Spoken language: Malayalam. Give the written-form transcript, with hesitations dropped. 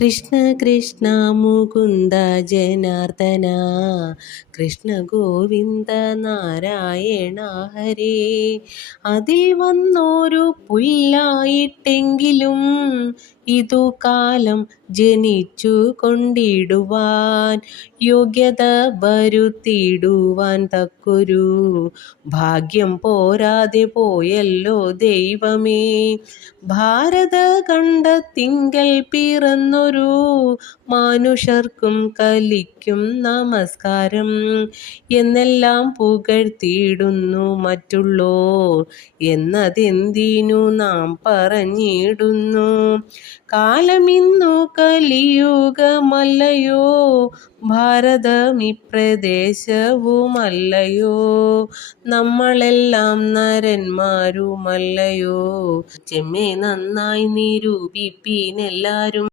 കൃഷ്ണ കൃഷ്ണ മുകുന്ദ ജനാർദ്ദന കൃഷ്ണ ഗോവിന്ദ നാരായണ ഹരേ. അതിൽ വന്നോരു പുല്ലായിട്ടെങ്കിലും ഇതു കാലം ജനിച്ചു കൊണ്ടിടുവാൻ യോഗ്യത വരുത്തിയിടുവാൻ തക്കൊരു ഭാഗ്യം പോരാതെ പോയല്ലോ ദൈവമേ. ഭാരത ഖണ്ഡത്തിങ്കൽ പിറന്നൊരു മാനുഷർക്കും കലിക്കും നമസ്കാരം എന്നെല്ലാം പുകഴ്ത്തിയിടുന്നു മറ്റുള്ളോർ എന്നതെന്തിനു നാം പറഞ്ഞിടുന്നു. കാലമിന്നു കലിയുഗമല്ലയോ, ഭാരതമിപ്രദേശവുമല്ലയോ, നമ്മളെല്ലാം നരന്മാരുമല്ലയോ. ചെമ്മേ നന്നായി നിരൂപിപ്പീനെല്ലാരും.